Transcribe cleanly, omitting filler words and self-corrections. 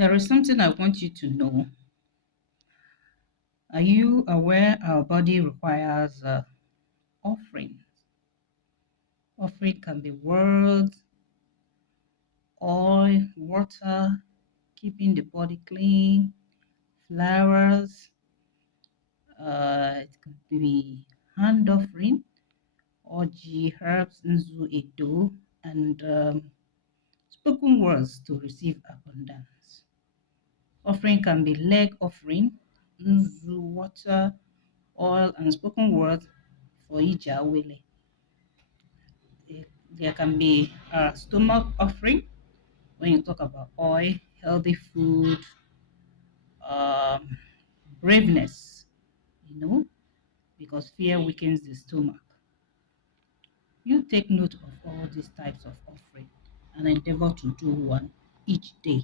There is something I want you to know. Are you aware our body requires offering? Offering can be words, oil, water, keeping the body clean, flowers. It could be hand offering, orgy, herbs, nzu, edo, and spoken words to receive abundance. Offering can be leg offering, nzu, water, oil, and spoken words for ija wele. There can be a stomach offering when you talk about oil, healthy food, um, braveness, you know, because fear weakens the stomach. You take note of all these types of offering and endeavor to do one each day.